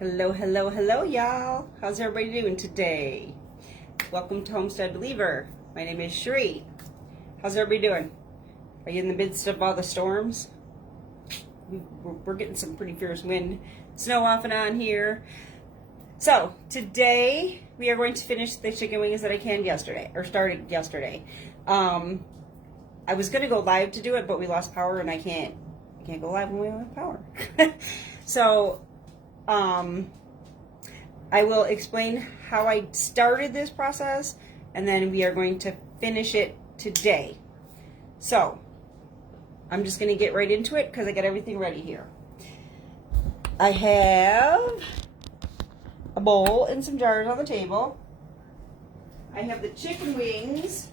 Hello, hello, hello, y'all. How's everybody doing today? Welcome to Homestead Believer. My name is Sheree. How's everybody doing? Are you in the midst of all the storms? We're getting some pretty fierce wind, snow off and on here. So today we are going to finish the chicken wings that I canned yesterday, or started yesterday. I was going to go live to do it, but we lost power, and I can't go live when we don't have power. So I will explain how I started this process, and then we are going to finish it today. So I'm just going to get right into it because I got everything ready here. I have a bowl and some jars on the table. I have the chicken wings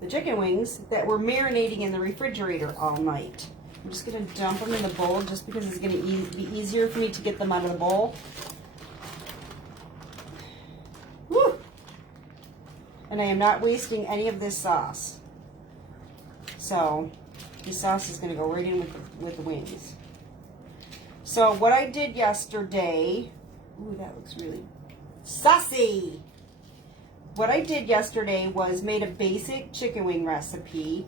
that were marinating in the refrigerator all night. I'm just going to dump them in the bowl just because it's going to be easier for me to get them out of the bowl. Woo! And I am not wasting any of this sauce. So this sauce is going to go right in with the wings. So what I did yesterday, ooh, that looks really saucy. What I did yesterday was made a basic chicken wing recipe.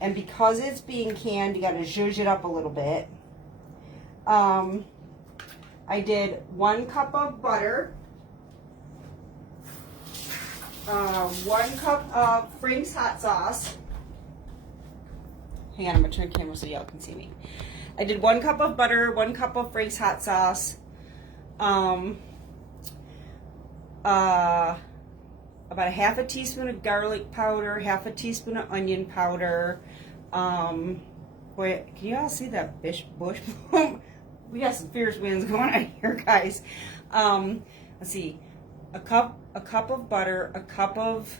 And because it's being canned, you got to zhuzh it up a little bit. I did 1 cup of butter, 1 cup of Frank's hot sauce. Hang on, I'm going to turn the camera so y'all can see me. I did 1 cup of butter, 1 cup of Frank's hot sauce, about a half a teaspoon of garlic powder, half a teaspoon of onion powder. Boy, can you all see that bush? We got some fierce winds going on here, guys. Let's see, a cup of butter, a cup of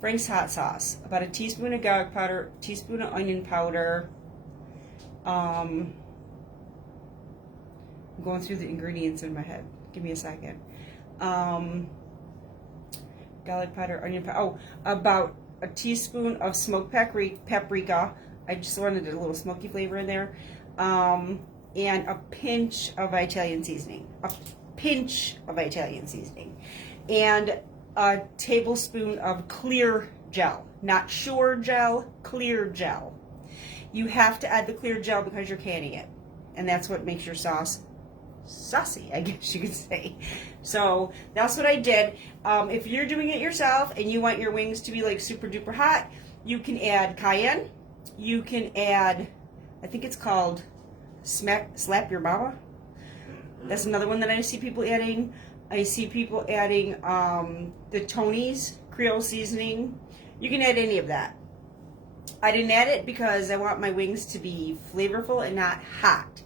Frank's hot sauce, about a teaspoon of garlic powder, teaspoon of onion powder. I'm going through the ingredients in my head. Give me a second. Garlic powder, onion powder. Oh, about a teaspoon of smoked paprika. I just wanted a little smoky flavor in there. And a pinch of Italian seasoning. And a tablespoon of clear gel. Not Sure gel, clear gel. You have to add the clear gel because you're canning it. And that's what makes your sauce saucy, I guess you could say. So that's what I did. If you're doing it yourself and you want your wings to be like super duper hot, you can add cayenne. You can add, I think it's called Slap Your Mama. That's another one that I see people adding. I see people adding the Tony's Creole seasoning. You can add any of that. I didn't add it because I want my wings to be flavorful and not hot.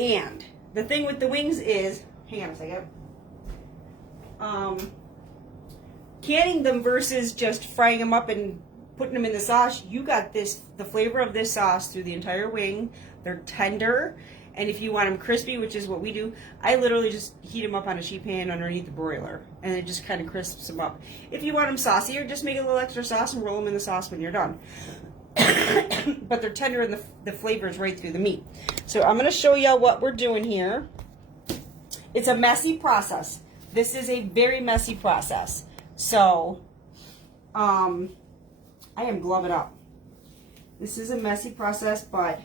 And the thing with the wings is, hang on a second, canning them versus just frying them up and putting them in the sauce, you got the flavor of this sauce through the entire wing. They're tender, and if you want them crispy, which is what we do, I literally just heat them up on a sheet pan underneath the broiler, and it just kind of crisps them up. If you want them saucier, just make a little extra sauce and roll them in the sauce when you're done. But they're tender and the flavor is right through the meat. So I'm going to show y'all what we're doing here. It's a messy process. This is a very messy process. So I am gloving up. This is a messy process, but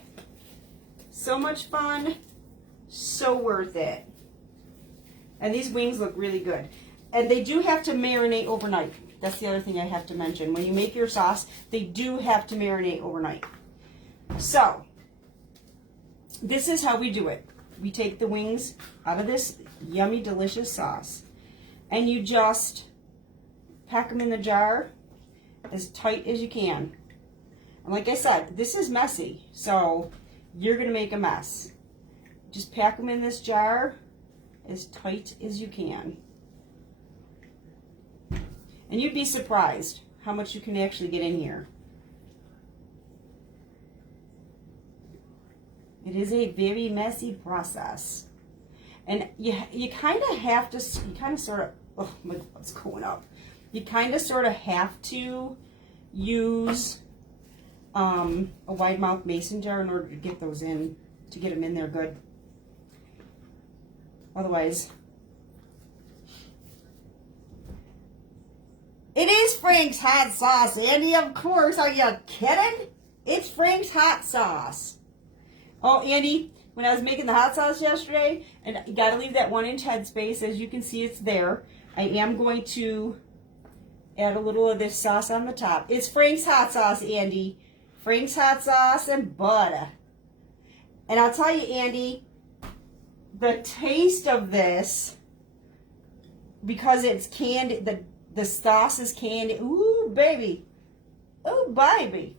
so much fun, so worth it. And these wings look really good. And they do have to marinate overnight. That's the other thing I have to mention. When you make your sauce, they do have to marinate overnight. So, this is how we do it. We take the wings out of this yummy, delicious sauce, and you just pack them in the jar as tight as you can. And like I said, this is messy, so you're going to make a mess. Just pack them in this jar as tight as you can. And you'd be surprised how much you can actually get in here. It is a very messy process. And you kind of have to, you kind of sort of, oh my God, what's going up? You kind of sort of have to use a wide mouth mason jar in order to get those in, to get them in there good. Otherwise, it is Frank's hot sauce, Andy, of course. Are you kidding? It's Frank's hot sauce. Oh, Andy, when I was making the hot sauce yesterday, and you got to leave that 1-inch headspace. As you can see, it's there. I am going to add a little of this sauce on the top. It's Frank's hot sauce, Andy. Frank's hot sauce and butter. And I'll tell you, Andy, the taste of this, because it's candy, the sauce is candy. Ooh, baby. Ooh, baby.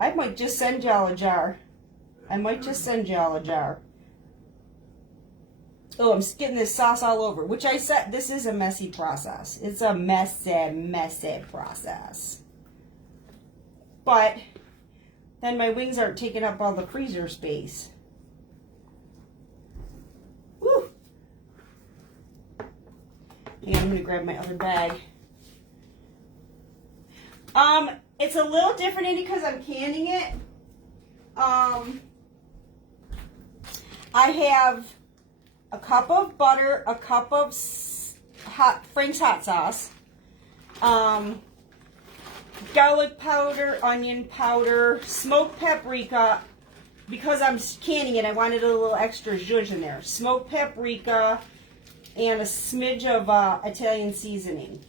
I might just send y'all a jar. I might just send y'all a jar. Oh, I'm getting this sauce all over, which I said, this is a messy process. It's a messy process. But then my wings aren't taking up all the freezer space. Woo! Yeah, I'm going to grab my other bag. It's a little different, Andy, because I'm canning it. I have a cup of butter, a cup of Frank's hot sauce, garlic powder, onion powder, smoked paprika. Because I'm canning it, I wanted a little extra zhuzh in there. Smoked paprika and a smidge of Italian seasoning.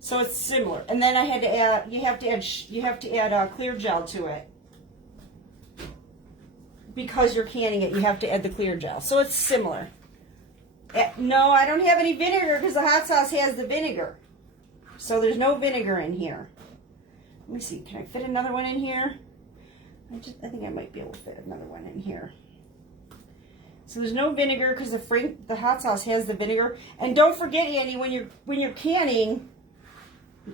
So it's similar. And then I had to add. You have to add clear gel to it. Because you're canning it, you have to add the clear gel. So it's similar. No, I don't have any vinegar because the hot sauce has the vinegar. So there's no vinegar in here. Let me see. Can I fit another one in here? I think I might be able to fit another one in here. So there's no vinegar because the hot sauce has the vinegar. And don't forget, Andy, when you're canning,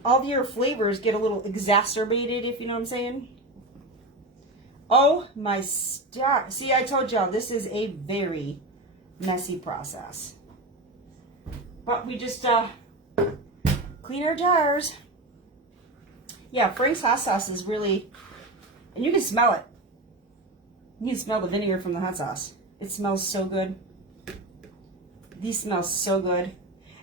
all your flavors get a little exacerbated, if you know what I'm saying. Oh my star. See, I told y'all, this is a very messy process. But we just clean our jars. Yeah, Frank's hot sauce is really, and you can smell it. You can smell the vinegar from the hot sauce. It smells so good. These smell so good.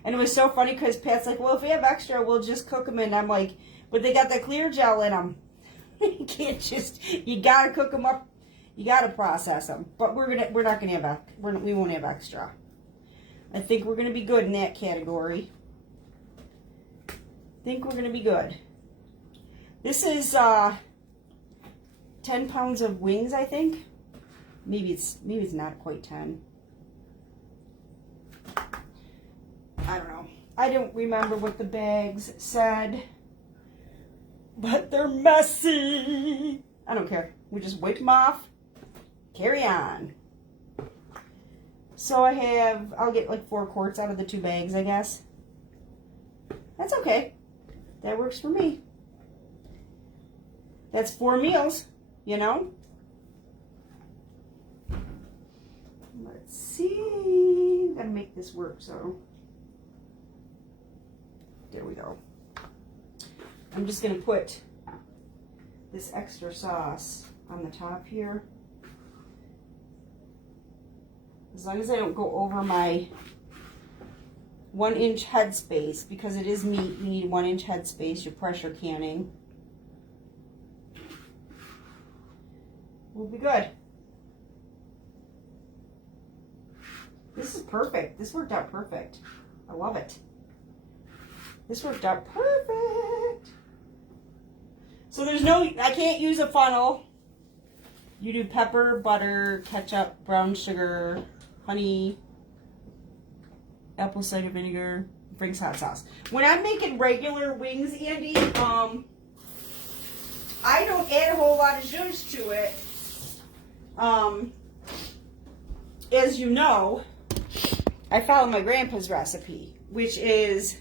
And it was so funny because Pat's like, well, if we have extra, we'll just cook them. And I'm like, but they got the clear gel in them. You can't just, you gotta cook them up. You gotta process them. But we won't have extra. I think we're gonna be good in that category. I think we're gonna be good. This is 10 pounds of wings, I think. Maybe it's not quite 10. I don't know. I don't remember what the bags said. But they're messy. I don't care. We just wipe them off. Carry on. So I'll get like 4 quarts out of the 2 bags, I guess. That's okay. That works for me. That's 4 meals, you know? Let's see. Gotta make this work, so. There we go. I'm just going to put this extra sauce on the top here. As long as I don't go over my 1-inch headspace, because it is meat, you need 1-inch headspace, your pressure canning. We'll be good. This is perfect. This worked out perfect. I love it. This worked out perfect. So I can't use a funnel. You do pepper, butter, ketchup, brown sugar, honey, apple cider vinegar, Frank's hot sauce. When I'm making regular wings, Andy, I don't add a whole lot of zhuzh to it. As you know, I follow my grandpa's recipe, which is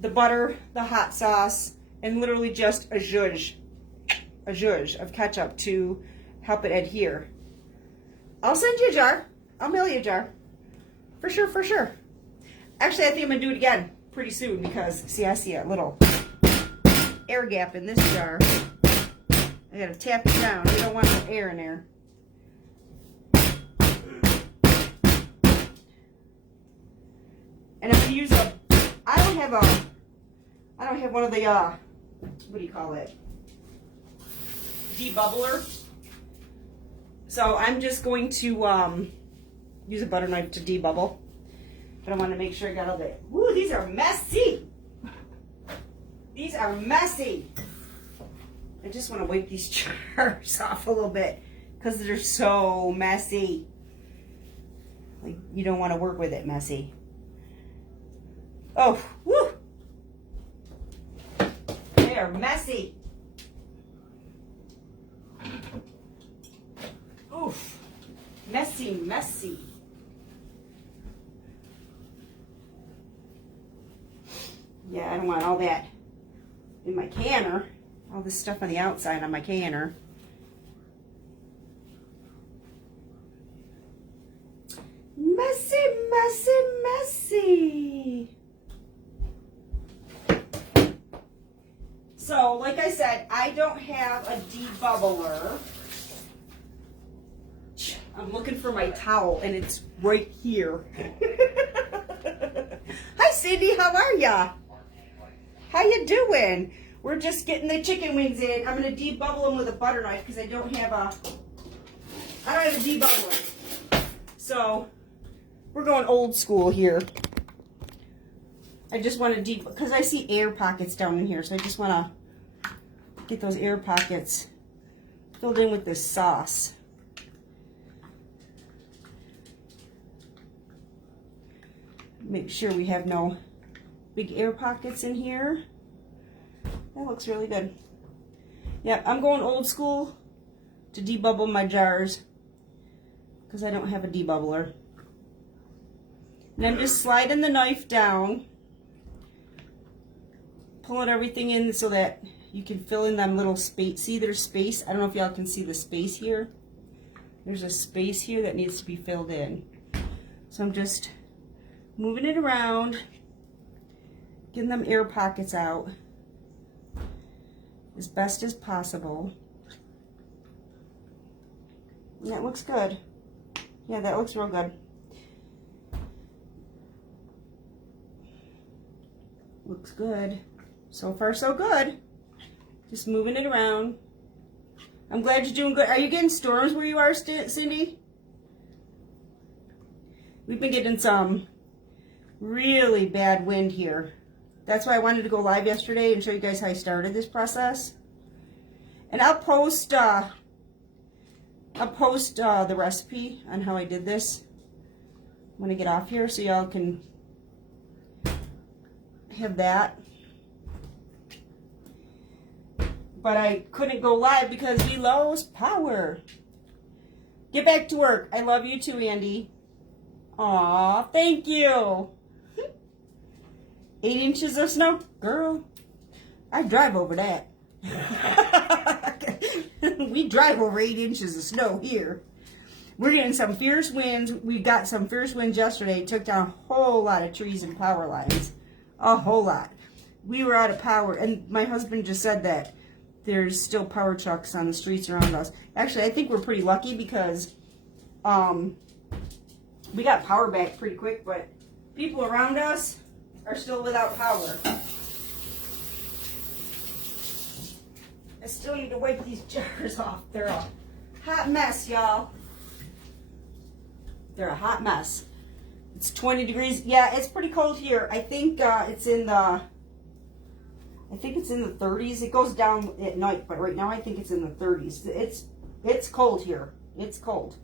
the butter, the hot sauce, and literally just a zhuzh of ketchup to help it adhere. I'll send you a jar. I'll mail you a jar. For sure, for sure. Actually, I think I'm going to do it again pretty soon because, see, I see a little air gap in this jar. I got to tap it down. You don't want no air in there. And I'm gonna use I don't have one of the, what do you call it? Debubbler. So I'm just going to use a butter knife to debubble. But I want to make sure I got all that. Woo, these are messy. These are messy. I just want to wipe these jars off a little bit because they're so messy. Like, you don't want to work with it messy. Oh, woo. They are messy. Oof. Messy, messy. Yeah, I don't want all that in my canner. All this stuff on the outside on my canner. Messy, messy, messy. So, like I said, I don't have a debubbler. I'm looking for my towel, and it's right here. Hi, Cindy. How are ya? How you doing? We're just getting the chicken wings in. I'm going to debubble them with a butter knife because I don't have a debubbler. So, we're going old school here. I just want to because I see air pockets down in here, so I just want to get those air pockets filled in with this sauce. Make sure we have no big air pockets in here. That looks really good. Yeah, I'm going old school to debubble my jars because I don't have a debubbler. And I'm just sliding the knife down, pulling everything in so that you can fill in them little space. See, there's space. I don't know if y'all can see the space here. There's a space here that needs to be filled in. So I'm just moving it around, getting them air pockets out as best as possible. And that looks good. Yeah, that looks real good. Looks good. So far, so good. Just moving it around. I'm glad you're doing good. Are you getting storms where you are, Cindy? We've been getting some really bad wind here. That's why I wanted to go live yesterday and show you guys how I started this process. And I'll post the recipe on how I did this when I get off here, so y'all can have that. But I couldn't go live because we lost power. Get back to work. I love you too, Andy. Aw, thank you. 8 inches of snow? Girl, I drive over that. We drive over 8 inches of snow here. We're getting some fierce winds. We got some fierce winds yesterday. Took down a whole lot of trees and power lines. A whole lot. We were out of power. And my husband just said that there's still power trucks on the streets around us. Actually, I think we're pretty lucky because we got power back pretty quick, but people around us are still without power. I still need to wipe these jars off. They're a hot mess, y'all. They're a hot mess. It's 20 degrees. Yeah, it's pretty cold here. I think it's in the 30s. It goes down at night, but right now I think it's in the 30s. It's cold here. It's cold.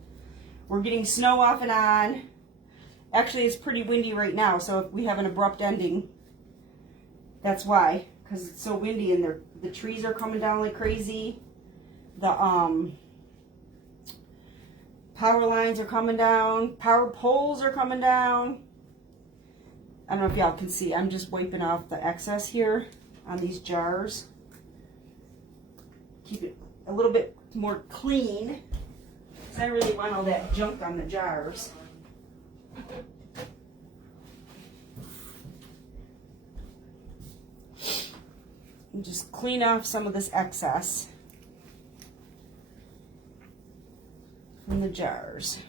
We're getting snow off and on. Actually, it's pretty windy right now, so if we have an abrupt ending, that's why. Because it's so windy and the trees are coming down like crazy. The power lines are coming down. Power poles are coming down. I don't know if y'all can see. I'm just wiping off the excess here on these jars. Keep it a little bit more clean. Because I really want all that junk on the jars. And just clean off some of this excess from the jars.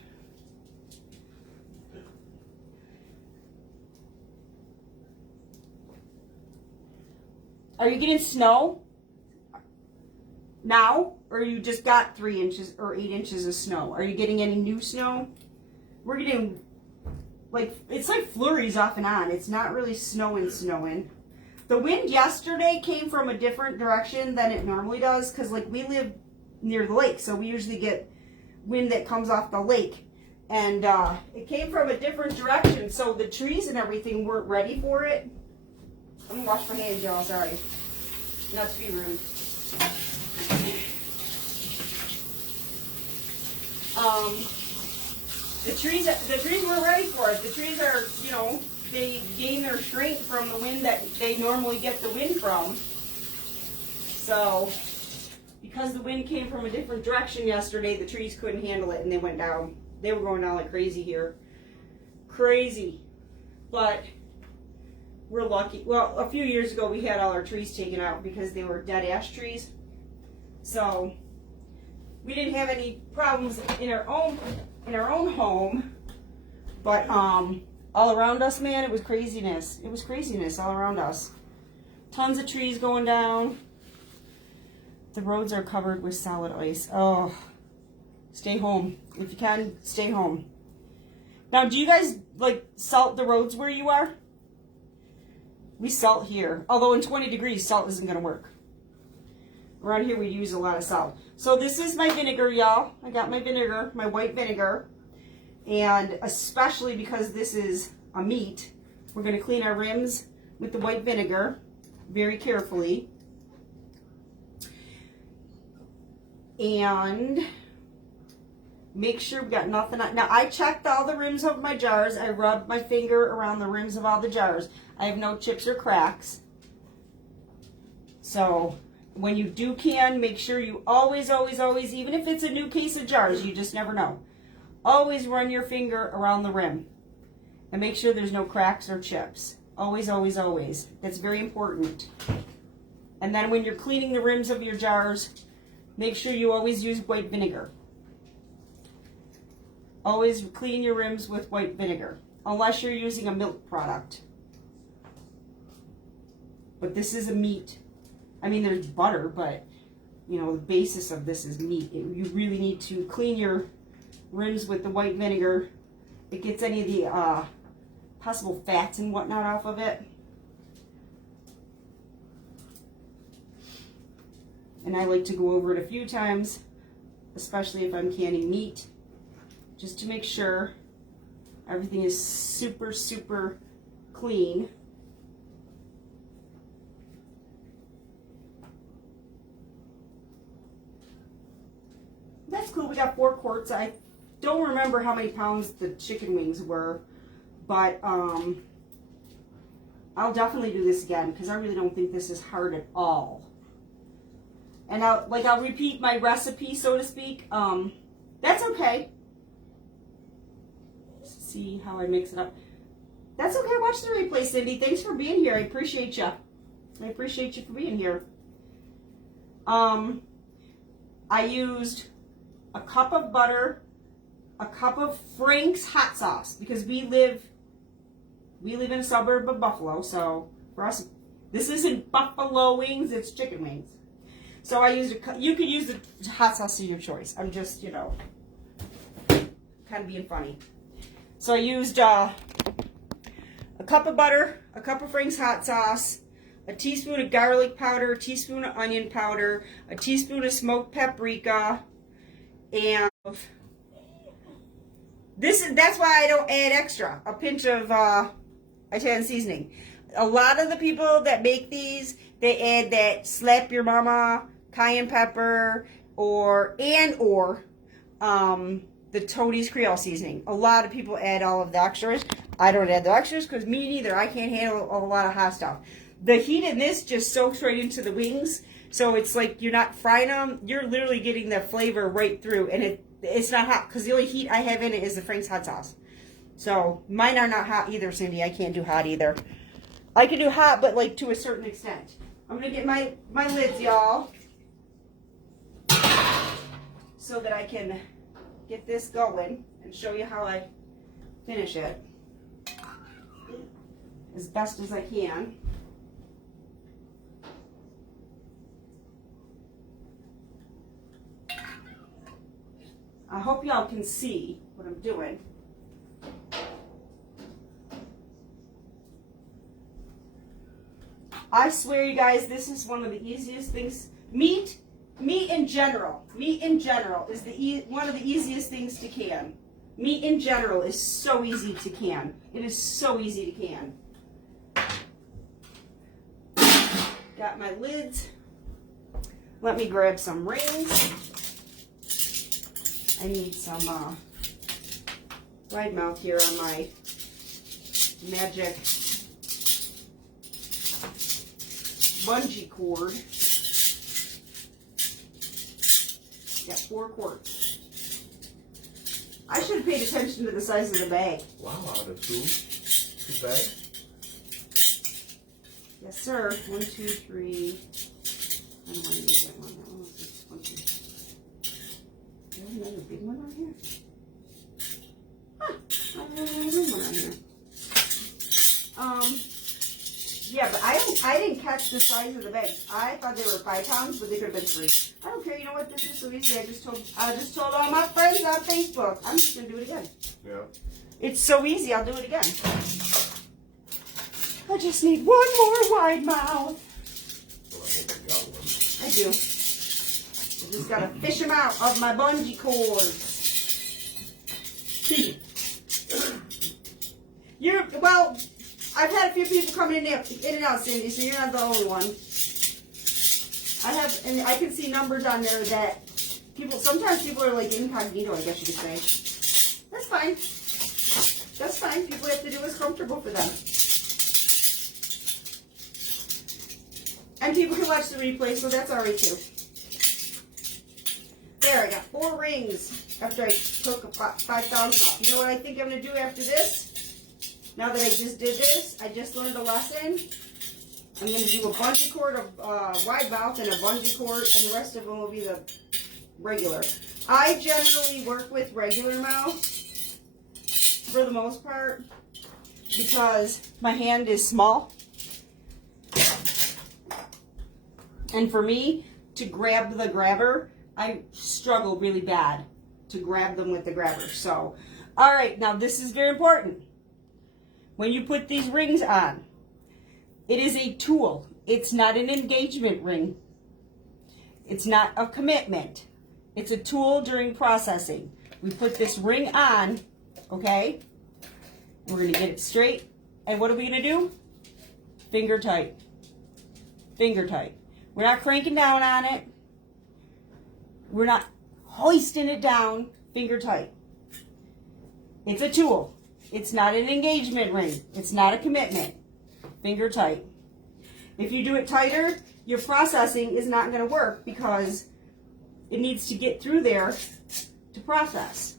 Are you getting snow now? Or you just got 3 inches or 8 inches of snow? Are you getting any new snow? We're getting, like, it's like flurries off and on. It's not really snowing. The wind yesterday came from a different direction than it normally does, because, like, we live near the lake, so we usually get wind that comes off the lake. And it came from a different direction, so the trees and everything weren't ready for it. I'm gonna wash my hands, y'all, sorry. Not to be rude. The trees weren't ready for it. The trees are, you know, they gain their strength from the wind that they normally get the wind from. So, because the wind came from a different direction yesterday, the trees couldn't handle it and they went down. They were going down like crazy here. Crazy. But we're lucky. Well, a few years ago we had all our trees taken out because they were dead ash trees. So, we didn't have any problems in our own home. But all around us, man, it was craziness. It was craziness all around us. Tons of trees going down. The roads are covered with solid ice. Oh, stay home. If you can, stay home. Now, do you guys, like, salt the roads where you are? We salt here. Although in 20 degrees, salt isn't going to work. Around here, we use a lot of salt. So this is my vinegar, y'all. I got my vinegar, my white vinegar. And especially because this is a meat, we're going to clean our rims with the white vinegar very carefully. And make sure we got nothing on. Now, I checked all the rims of my jars. I rubbed my finger around the rims of all the jars. I have no chips or cracks. So, when you do can, make sure you always, even if it's a new case of jars, you just never know. Always run your finger around the rim. And make sure there's no cracks or chips. Always. That's very important. And then when you're cleaning the rims of your jars, make sure you always use white vinegar. Always clean your rims with white vinegar, unless you're using a milk product. But this is a meat. I mean, there's butter, but, you know, the basis of this is meat. You really need to clean your rims with the white vinegar. It gets any of the possible fats and whatnot off of it. And I like to go over it a few times, especially if I'm canning meat, just to make sure everything is super clean. That's cool. We got 4 quarts. I don't remember how many pounds the chicken wings were, but I'll definitely do this again because I really don't think this is hard at all. And I'll repeat my recipe, so to speak. That's okay. See how I mix it up. That's okay. Watch the replay, Cindy. Thanks for being here. I appreciate you. I appreciate you for being here. I used a cup of butter, a cup of Frank's hot sauce, because we live in a suburb of Buffalo, so for us, this isn't buffalo wings, it's chicken wings. So I used you could use the hot sauce of your choice. I'm just, you know, kind of being funny. So I used a cup of butter, a cup of Frank's hot sauce, a teaspoon of garlic powder, a teaspoon of onion powder, a teaspoon of smoked paprika, and that's why I don't add extra. A pinch of Italian seasoning. A lot of the people that make these, they add that slap your mama cayenne pepper or the Tony's Creole seasoning. A lot of people add all of the extras. I don't add the extras because me neither. I can't handle a lot of hot stuff. The heat in this just soaks right into the wings. So it's like you're not frying them. You're literally getting the flavor right through. And it's not hot because the only heat I have in it is the Frank's hot sauce. So mine are not hot either, Cindy. I can't do hot either. I can do hot, but like to a certain extent. I'm going to get my lids, y'all, so that I can get this going and show you how I finish it as best as I can. I hope y'all can see what I'm doing. I swear, you guys, this is one of the easiest things. Meat in general is one of the easiest things to can. Meat in general is so easy to can. It is so easy to can. Got my lids. Let me grab some rings. I need some wide mouth here on my magic bungee cord. Got 4 quarts. I should have paid attention to the size of the bag. Wow, out of two bags? Yes, sir. 1, 2, 3. I don't want to use that one. That one was just 1, 2. Do I have another big one on here? Huh. I don't have another big one on here. Yeah, but I didn't catch the size of the bags. I thought they were 5 pounds, but they could have been 3. I don't care. You know what? This is so easy. I just told all my friends on Facebook. I'm just gonna do it again. Yeah. It's so easy. I'll do it again. I just need one more wide mouth. Well, I think I got one. I do. I just gotta fish them out of my bungee cord. Well, I've had a few people coming in and out, Cindy, so you're not the only one. And I can see numbers on there that sometimes people are like incognito, I guess you could say. That's fine. That's fine. People have to do what's comfortable for them. And people can watch the replay, so that's alright too. There, I got 4 rings after I took 5,000 off. You know what I think I'm going to do after this? Now that I just did this, I just learned a lesson. I'm going to do a bungee cord of wide mouth and a bungee cord, and the rest of them will be the regular. I generally work with regular mouth for the most part because my hand is small. And for me to grab the grabber, I struggle really bad to grab them with the grabber. So, all right, now this is very important. When you put these rings on, it is a tool. It's not an engagement ring. It's not a commitment. It's a tool during processing. We put this ring on, okay? We're going to get it straight. And what are we going to do? Finger tight. Finger tight. We're not cranking down on it. We're not hoisting it down. Finger tight. It's a tool. It's not an engagement ring. It's not a commitment. Finger tight. If you do it tighter, your processing is not going to work because it needs to get through there to process.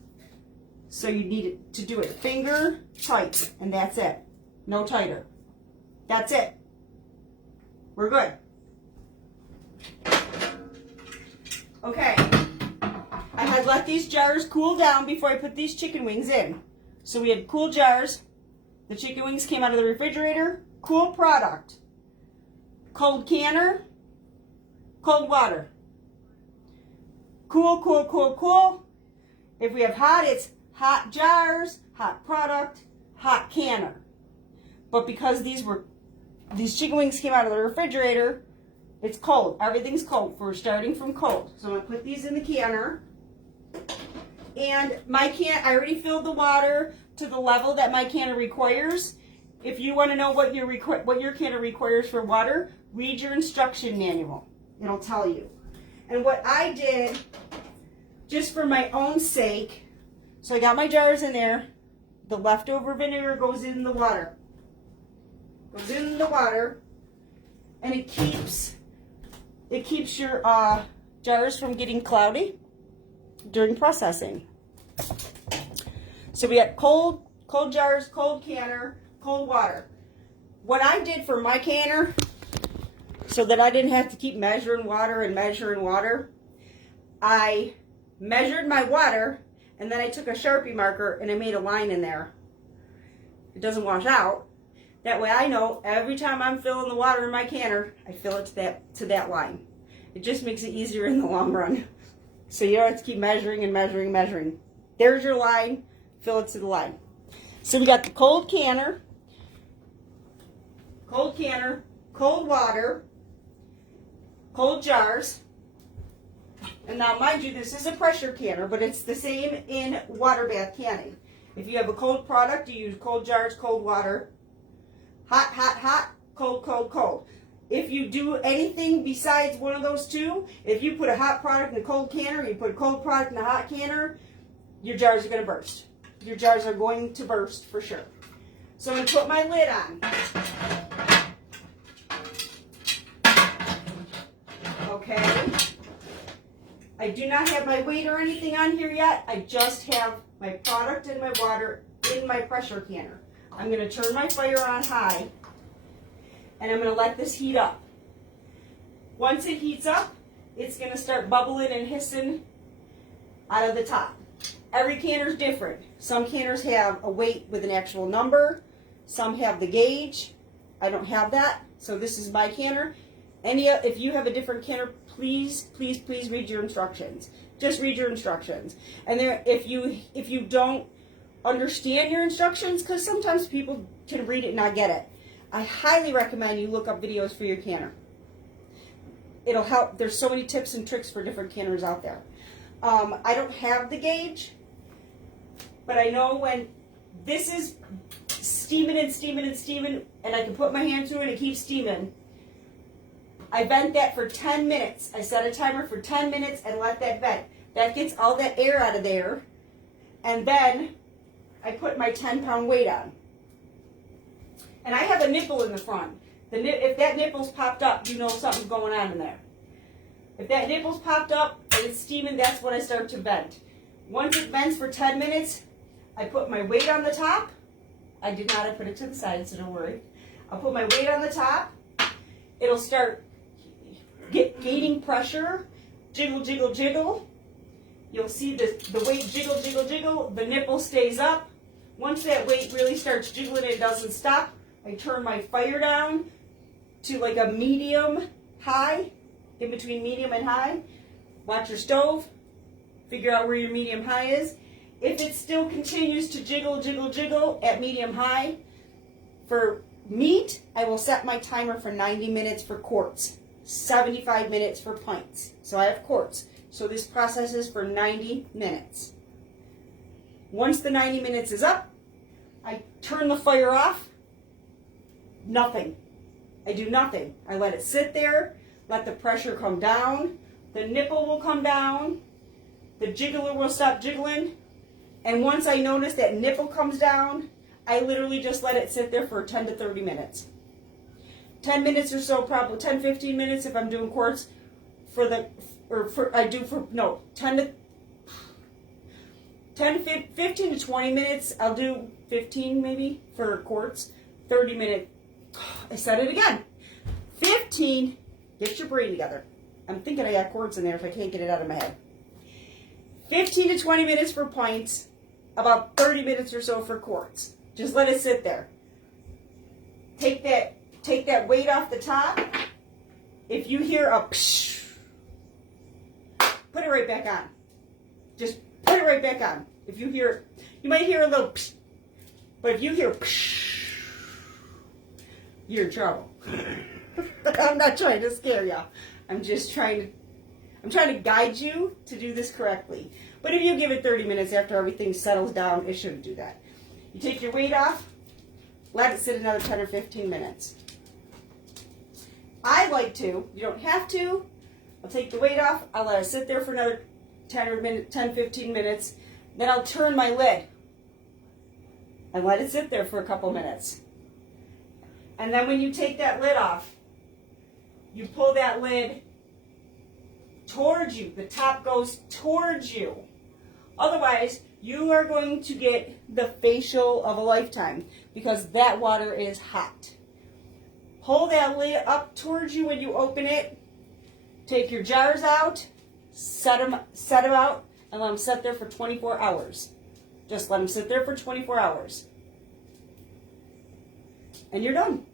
So you need to do it finger tight, and that's it. No tighter. That's it. We're good. Okay. I had let these jars cool down before I put these chicken wings in. So we had cool jars. The chicken wings came out of the refrigerator. Cool product. Cold canner. Cold water. Cool, cool, cool, cool. If we have hot, it's hot jars, hot product, hot canner. But because these chicken wings came out of the refrigerator, it's cold. Everything's cold. We're starting from cold. So I'm going to put these in the canner. And I already filled the water to the level that my canner requires. If you want to know what your canner requires for water, read your instruction manual. It'll tell you. And what I did, just for my own sake, so I got my jars in there. The leftover vinegar goes in the water. Goes in the water, and it keeps your jars from getting cloudy during processing. So we got cold jars, cold canner, cold water. What I did for my canner, so that I didn't have to keep measuring water, I measured my water, and then I took a Sharpie marker and I made a line in there. It doesn't wash out. That way I know every time I'm filling the water in my canner, I fill it to that line. It just makes it easier in the long run. So you don't have to keep measuring and measuring and measuring. There's your line. Fill it to the line. So we got the cold canner, cold water, cold jars. And now, mind you, this is a pressure canner, but it's the same in water bath canning. If you have a cold product, you use cold jars, cold water, hot, hot, hot, cold, cold, cold. If you do anything besides one of those two, if you put a hot product in a cold canner, you put a cold product in a hot canner, your jars are going to burst. Your jars are going to burst for sure. So I'm going to put my lid on. Okay. I do not have my weight or anything on here yet. I just have my product and my water in my pressure canner. I'm going to turn my fire on high, and I'm going to let this heat up. Once it heats up, it's going to start bubbling and hissing out of the top. Every canner is different. Some canners have a weight with an actual number. Some have the gauge. I don't have that, so this is my canner. If you have a different canner, please, please, please read your instructions. Just read your instructions. And if you don't understand your instructions, because sometimes people can read it and not get it, I highly recommend you look up videos for your canner. It'll help. There's so many tips and tricks for different canners out there. I don't have the gauge, but I know when this is steaming and steaming and steaming, and I can put my hand through it and it keeps steaming. I vent that for 10 minutes. I set a timer for 10 minutes and let that vent. That gets all that air out of there. And then I put my 10-pound weight on. And I have a nipple in the front. If that nipple's popped up, you know something's going on in there. If that nipple's popped up and it's steaming, that's when I start to vent. Once it vents for 10 minutes, I put my weight on the top. I did not. I put it to the side, so don't worry. I'll put my weight on the top. It'll start gaining pressure. Jiggle, jiggle, jiggle. You'll see the weight jiggle, jiggle, jiggle. The nipple stays up. Once that weight really starts jiggling and it doesn't stop, I turn my fire down to like a medium high, in between medium and high. Watch your stove. Figure out where your medium high is. If it still continues to jiggle, jiggle, jiggle at medium high, for meat, I will set my timer for 90 minutes for quarts, 75 minutes for pints. So I have quarts. So this processes for 90 minutes. Once the 90 minutes is up, I turn the fire off. Nothing. I do nothing. I let it sit there, let the pressure come down. The nipple will come down. The jiggler will stop jiggling. And once I notice that nipple comes down, I literally just let it sit there for 10 to 30 minutes. 10 minutes or so, probably 10, 15 minutes if I'm doing quarts. 10 to 15 to 20 minutes. I'll do 15 maybe for quarts. 30 minutes. I said it again. 15. Get your brain together. I'm thinking I got quarts in there if I can't get it out of my head. 15 to 20 minutes for pints. About 30 minutes or so for quarts. Just let it sit there. Take that weight off the top. If you hear a psh, put it right back on. Just put it right back on. If you hear, you might hear a little psh, but if you hear psh, you're in trouble. I'm not trying to scare you. I'm trying to guide you to do this correctly. But if you give it 30 minutes after everything settles down, it shouldn't do that. You take your weight off, let it sit another 10 or 15 minutes. I like to, you don't have to, I'll take the weight off, I'll let it sit there for another 10, 15 minutes, then I'll turn my lid and let it sit there for a couple minutes. And then when you take that lid off, you pull that lid towards you. The top goes towards you. Otherwise, you are going to get the facial of a lifetime because that water is hot. Pull that lid up towards you when you open it. Take your jars out, set them out, and let them sit there for 24 hours. Just let them sit there for 24 hours. And you're done.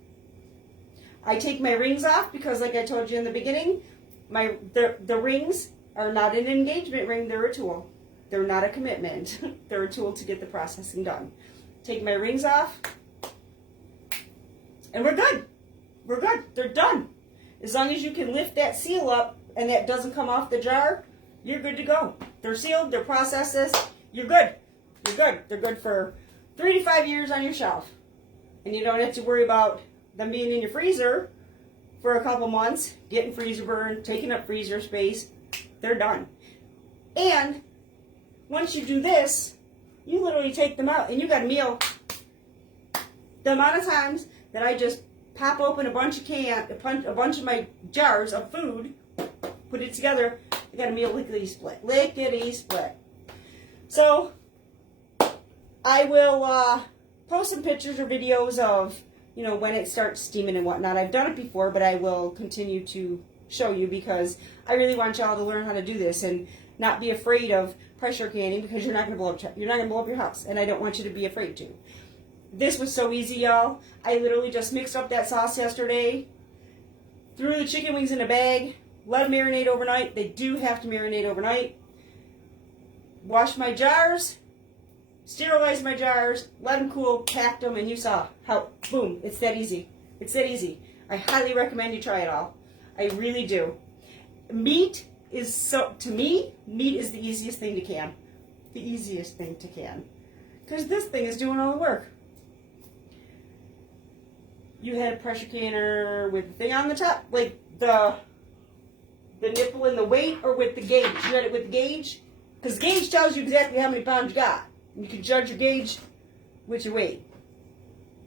I take my rings off because, like I told you in the beginning, the rings are not an engagement ring, they're a tool. They're not a commitment. They're a tool to get the processing done. Take my rings off, and we're good. We're good. They're done. As long as you can lift that seal up and that doesn't come off the jar, you're good to go. They're sealed, they're processed, you're good. You're good. They're good for 3 to 5 years on your shelf. And you don't have to worry about them being in your freezer for a couple months, getting freezer burn, taking up freezer space. They're done. And once you do this, you literally take them out and you got a meal. The amount of times that I just pop open a bunch of my jars of food, put it together, I got a meal lickety split. Lickety split. So I will post some pictures or videos of, you know, when it starts steaming and whatnot. I've done it before, but I will continue to show you because I really want y'all to learn how to do this and not be afraid of pressure canning, because you're not going to blow up your house, and I don't want you to be afraid to. This was so easy, y'all. I literally just mixed up that sauce yesterday, threw the chicken wings in a bag, let them marinate overnight. They do have to marinate overnight. Washed my jars, sterilized my jars, let them cool, packed them, and you saw how, boom, it's that easy. It's that easy. I highly recommend you try it all. I really do. Meat is to me, meat is the easiest thing to can. The easiest thing to can. Because this thing is doing all the work. You had a pressure canner with the thing on the top, like the nipple and the weight, or with the gauge? You had it with the gauge? Because the gauge tells you exactly how many pounds you got. You can judge your gauge with your weight.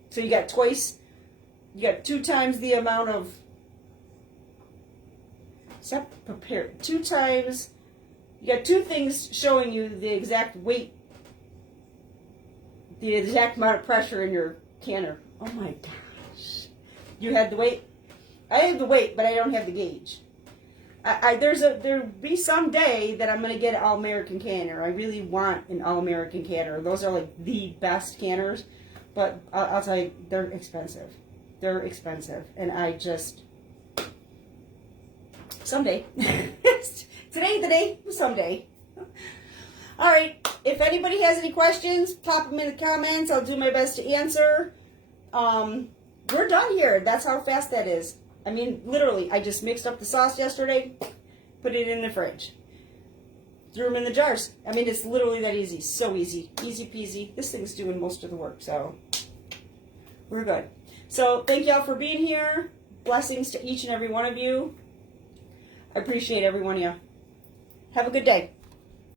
So you got 2 times the amount of, prepared. 2 times, you got 2 things showing you the exact weight, the exact amount of pressure in your canner. Oh my gosh. You had the weight? I have the weight, but I don't have the gauge. There'll be some day that I'm going to get an All-American canner. I really want an All-American canner. Those are like the best canners, but I'll tell you, they're expensive. They're expensive, and I just, someday. Today ain't the day, someday. All right, if anybody has any questions, pop them in the comments. I'll do my best to answer. We're done here. That's how fast that is. I mean, literally, I just mixed up the sauce yesterday, put it in the fridge, threw them in the jars. I mean, it's literally that easy. So easy. Easy peasy. This thing's doing most of the work, so we're good. So thank y'all for being here. Blessings to each and every one of you. I appreciate every one of you. Have a good day.